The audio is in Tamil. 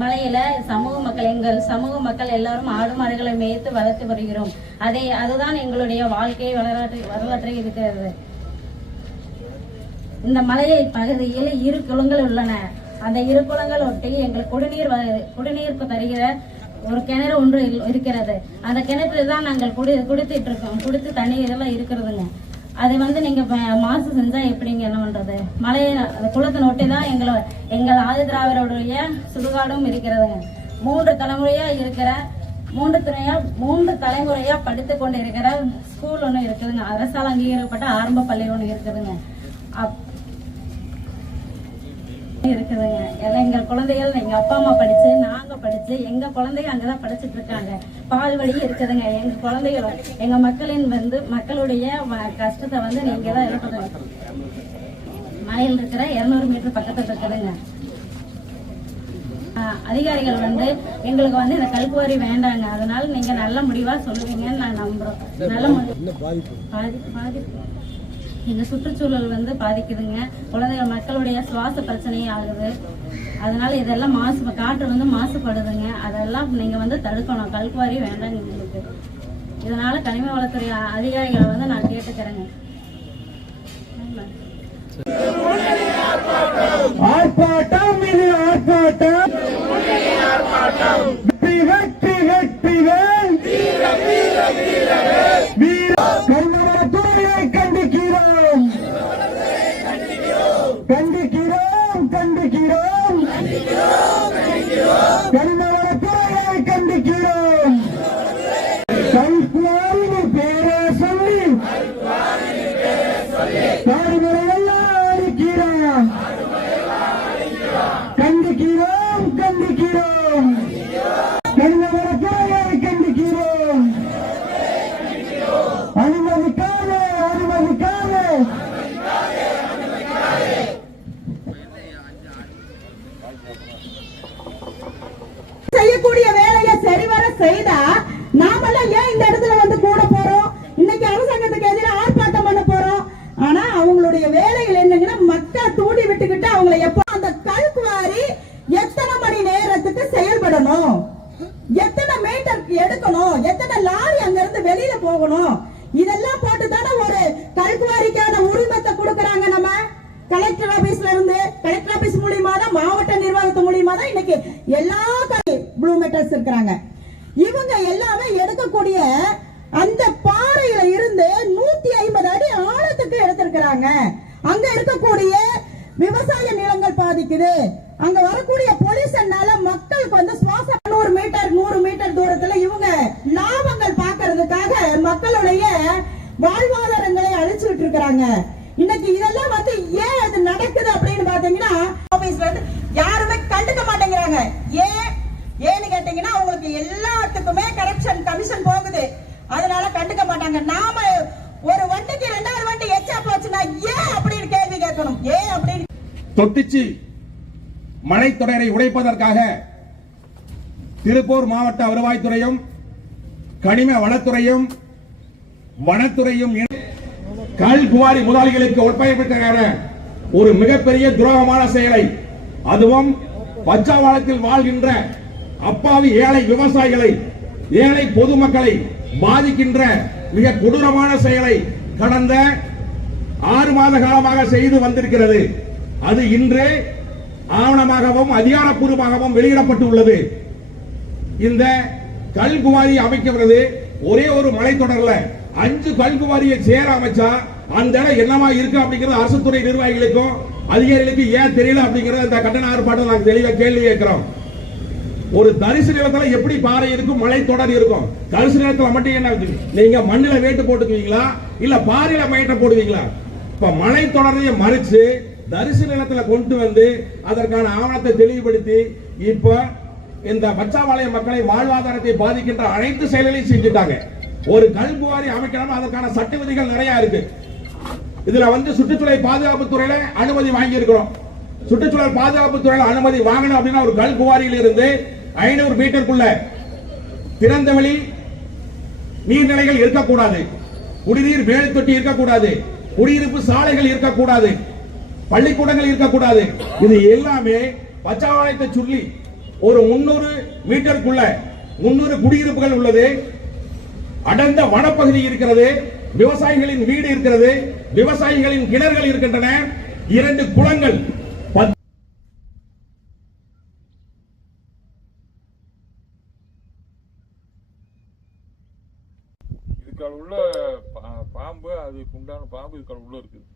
மலையில எங்கள் சமூக மக்கள் எல்லாரும் ஆடு மாடுகளை மேய்த்து வளர்த்து வருகிறோம். அதுதான் எங்களுடைய வாழ்க்கை வரலாற்றை இருக்கிறது. இந்த மலையை பகுதியில் 2 குளங்கள் உள்ளன. அந்த 2 குளங்கள் ஒட்டி எங்கள் குடிநீருக்கு தருகிற ஒரு கிணறு ஒன்று இருக்கிறது. அந்த கிணத்துல தான் நாங்கள் குடித்துட்டு இருக்கோம். குடித்து தண்ணி இதெல்லாம் இருக்கிறதுங்க. அது நீங்க மாசு செஞ்சா எப்படிங்க என்ன பண்றது? மலையை குளத்தை ஒட்டி தான் எங்கள் ஆதி திராவிடருடைய சுடுகாடும் இருக்கிறதுங்க. 3 தலைமுறையா படித்து கொண்டு இருக்கிற ஸ்கூல் ஒண்ணு இருக்குதுங்க. அரசால் அங்கீகரிக்கப்பட்ட ஆரம்ப பள்ளி ஒண்ணு இருக்குதுங்க. எங்கள் குழந்தைகள் எங்க அப்பா அம்மா படிச்சு நாங்க படிச்சு எங்க குழந்தைங்க அங்கதான் படிச்சுட்டு இருக்காங்க. பால் வழி இருக்குதுங்க. எங்க குழந்தைகளும் எங்க மக்களுடைய கஷ்டத்தை நீங்க தான் எழுப்புங்க. மலையில் இருக்கிற 200 மீட்டர் பக்கத்துல இருக்குதுங்க. அதிகாரிகள் எங்களுக்கு இந்த கல்குவாரி வேண்டாங்க. அதனால நீங்க நல்ல முடிவா சொல்லுவீங்கன்னு நான் நம்புறோம். நல்ல பாதிப்பு இந்த சுற்றுச்சூழல் பாதிக்குதுங்க. குழந்தைகள் மக்களுடைய சுவாச பிரச்சனையே ஆகுது. அதனால இதெல்லாம் காற்று மாசுபடுதுங்க. அதெல்லாம் நீங்க தடுக்கணும். கல்குவாரி வேண்டாங்க எங்களுக்கு. இதனால கனிம வளத்துறை அதிகாரிகளை நான் கேட்டுக்கிறேங்க. ஆர்ப்பாட்டம் இது ஆர்ப்பாட்டம். கனிமவளத்துறையை கண்டிக்கிறோம். கல்குவாரியின் பேரை சொல்லி காடுமலையெல்லாம் அழிக்கிறான். கண்டிக்கிறோம். கனிமவளத்துறையை கண்டிக்கிறோம். அனுமதிக்காதே. செய்யக்கூடிய வேலையை சரிவர செய்தா நாமெல்லாம் ஏன் இந்த இடத்துல கூட போறோம்? இன்னைக்கு அரசாங்கத்துக்கு எதிராக ஆர்ப்பாட்டம் பண்ண போறோம். ஆனா அவங்களுடைய வேலைகள் என்னங்கன்னா மக்கள் தூண்டி விட்டுக்கிட்டு அவங்களை எப்போ அந்த கல்குவாரி எத்தனை மணி நேரத்துக்கு செயல்படணும், எத்தனை மீட்டர் எடுக்கணும், எத்தனை லாரி அங்க இருந்து வெளியில போகணும், இதெல்லாம் போட்டுதானே ஒரு கல்குவாரிக்கான உரிமத்தை கொடுக்கறாங்க. நம்ம கலெக்டர் ஆபீஸ்ல இருந்து கலெக்டர் ஆபீஸ் மூலியமா தான் மாவட்ட நிர்வாகத்து மூலியமா தான் இன்னைக்கு எல்லா ப்ளூ மெட்டல்ஸ் இருக்கிறாங்க. இவங்க எல்லாமே எடுக்கக்கூடிய அந்த பாறையில இருந்து 150 அடி ஆழத்துக்கு எடுத்திருக்கிறாங்க. அங்க இருக்கக்கூடிய விவசாய நிலங்கள் பாதிக்குது. அங்க வரக்கூடிய பொல்யூஷன்னால மக்களுக்கு சுவாச 100 மீட்டர் தூரத்துல இவங்க லாபங்கள் பாக்குறதுக்காக மக்களுடைய வாழ்வாதாரங்களை அழிச்சுட்டு இருக்கிறாங்க. இன்னைக்கு இதெல்லாம் ஏன் அது நடக்குது அப்படின்னு பாத்தீங்கன்னா ஆபீஸ்ல இருந்து யாருமே கண்டுக்க மாட்டேங்கிறாங்க. ஏன்னு கேட்டீங்கன்னா அவங்களுக்கு எல்லாத்துக்குமே கரப்ஷன் கமிஷன் போகுது. அதனால கண்டுக்க மாட்டாங்க. நாம ஒரு வண்டிக்கு 2வது வண்டி எச்சா போச்சுன்னா ஏன் அப்படின்னு கேள்வி கேட்கணும். ஏன் அப்படின்னு தொட்டிச்சி மலைத்தொடரை உடைப்பதற்காக திருப்பூர் மாவட்ட வருவாய்த்துறையும் கனிம வளத்துறையும் வனத்துறையும் கல்குவாரி முதலாளிகளுக்கு ஒப்படைப்பதற்கான ஒரு மிகப்பெரிய துரோகமான செயலை, அதுவும் பச்சாவளத்தில் வாழ்கின்ற அப்பாவி ஏழை விவசாயிகளை, ஏழை பொதுமக்களை பாதிக்கின்ற மிக கொடூரமான செயலை கடந்த 6 மாத காலமாக செய்து வந்திருக்கிறது. அது இன்று ஆவணமாகவும் அதிகாரப்பூர்வமாகவும் வெளியிடப்பட்டுள்ளது. இந்த கல்குவாரி அமைக்கிறது ஒரே ஒரு மலைத்தொடர்ல 5 கல்குவாரியை சேர அமைச்சா அந்த இடம் என்னவா இருக்கு அப்படிங்கிறது அரசு துறை நிர்வாகிகளுக்கும் அதிகாரிகளுக்கும் ஏன் தெரியல அப்படிங்கறது இந்த கண்டன ஆர்ப்பாட்டம் நாங்கள் தெளிவாக கேள்வி கேட்கிறோம். ஒரு தரிசு நிலத்துல எப்படி பாறை இருக்கும், மலை தொடர் இருக்கும். தரிசு நிலத்துல மட்டும் என்ன நீங்க மண்ணில வேட்டு போட்டுக்குவீங்களா இல்ல பாறையில மயட்ட போடுவீங்களா? இப்ப மலை தொடரையை மறிச்சு தரிசு நிலத்துல கொண்டு வந்து அதற்கான ஆவணத்தை தெளிவுபடுத்தி இப்ப இந்த பச்சாபாளைய மக்களை வாழ்வாதாரத்தை பாதிக்கின்ற அனைத்து செயல்களையும் செஞ்சுட்டாங்க. ஒரு கல்குவாரி அமைக்கணும், அதற்கான சட்ட விதிகள் நிறைய இருக்கு. இதுல சுற்றுச்சூழல் பாதுகாப்பு துறையில அனுமதி வாங்கி இருக்கிறோம். சுற்றுச்சூழல் பாதுகாப்பு துறையில அனுமதி வாங்கணும் அப்படின்னா ஒரு கல்குவாரியில் இருந்து 500 மீட்டருக்குள்ள திறந்தவெளி நீர்நிலைகள் இருக்கக்கூடாது, குடிநீர் மேல் தொட்டி இருக்கக்கூடாது, குடியிருப்பு சாலைகள் இருக்கக்கூடாது, பள்ளிக்கூடங்கள் இருக்கக்கூடாது. இது எல்லாமே பச்சாவளத்தை சொல்லி ஒரு 300 மீட்டருக்குள்ள 300 குடியிருப்புகள் உள்ளது. அடர்ந்த வனப்பகுதி இருக்கிறது, விவசாயிகளின் வீடு இருக்கிறது, விவசாயிகளின் கிணறுகள் இருக்கின்றன, 2 குளங்கள். இதுக்கால உள்ள பாம்பு, அதுக்கு உண்டான பாம்பு இதுக்கால உள்ள இருக்குது.